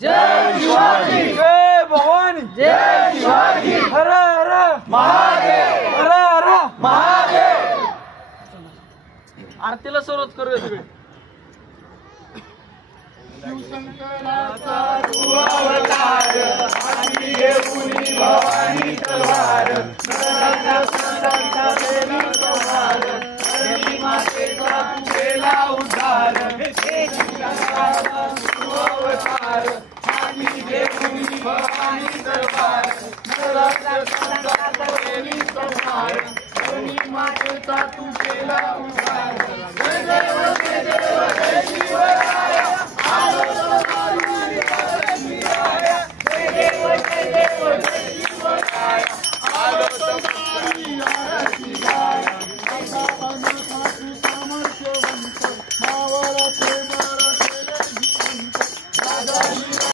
जय शिवाजी, जय भवानी, जय शिवाजी, हर हर महादेव, हर हर महादेव। आरतीला सुरुवात करूया सगळे. शिवशंकराचा तू अवतार, हाती घेऊन भवानी तलवार, नराच्या संतांचा देवी संहार, धरणी मातेचा तू केला उद्धार. हे शिवशंकराचा तू अवतार, हाती घेऊन भवानी तलवार, नराच्या संतांचा देवी संहार, धरणी मातेचा तू केला उद्धार. जय देव जय देव जय शिवराय.